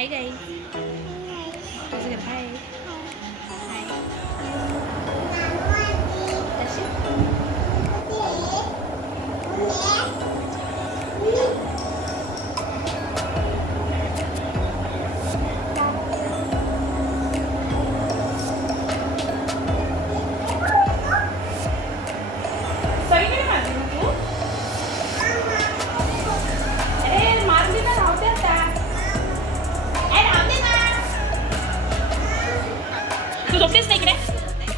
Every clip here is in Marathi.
हाय गाइस, तुझं घर हाय हाय तू झोपतेस नाही इकडे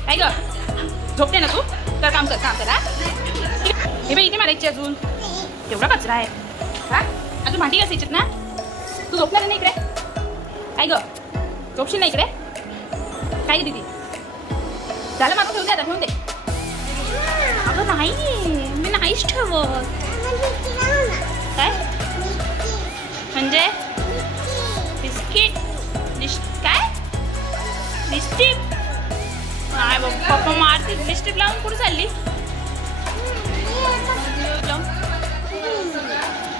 काय ग? झोपते ना तू? तर काम कर हा. हे बाई इथे मारायची अजून एवढा कचरा आहे हा. अजून भांडी घासायचीत ना. तू झोपणार नाही इकडे काय ग? झोपशील ना इकडे काय ग दीदी? झालं मारून ठेवून दे आता, ठेवून दे. अगं नाही, मी नाहीच ठेवत. काय म्हणजे? बिस्किट काय? लिपस्टिक? नाही बघ, पप्पा मारते. लिपस्टिक लावून कुठे चालली?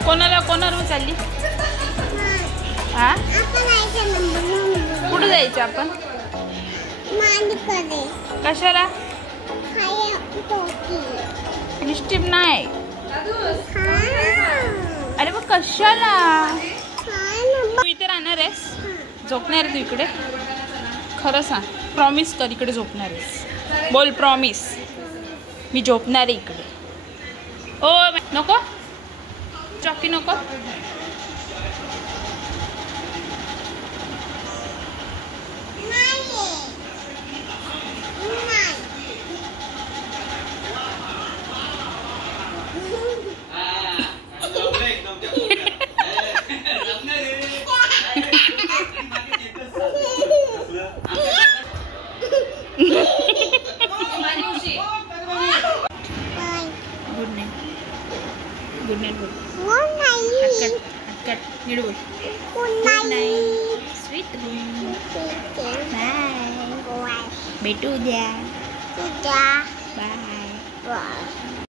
कोणाला चालली? हा कुठे जायचं आपण? कशाला? लिपस्टिक नाही. अरे मग कशाला? तू इथे राहणार आहेस? झोपणार आहे तू इकडे? खरं सांग, प्रॉमिस कर इकडे झोपणार आहेस? बोल प्रॉमिस. मी झोपणार आहे इकडे. ओ नको, चॉकी नको. गुड नाईट बोल. हटकट नीट बोल. Good night sweet dream. Bye. भेटू उद्या. बाय.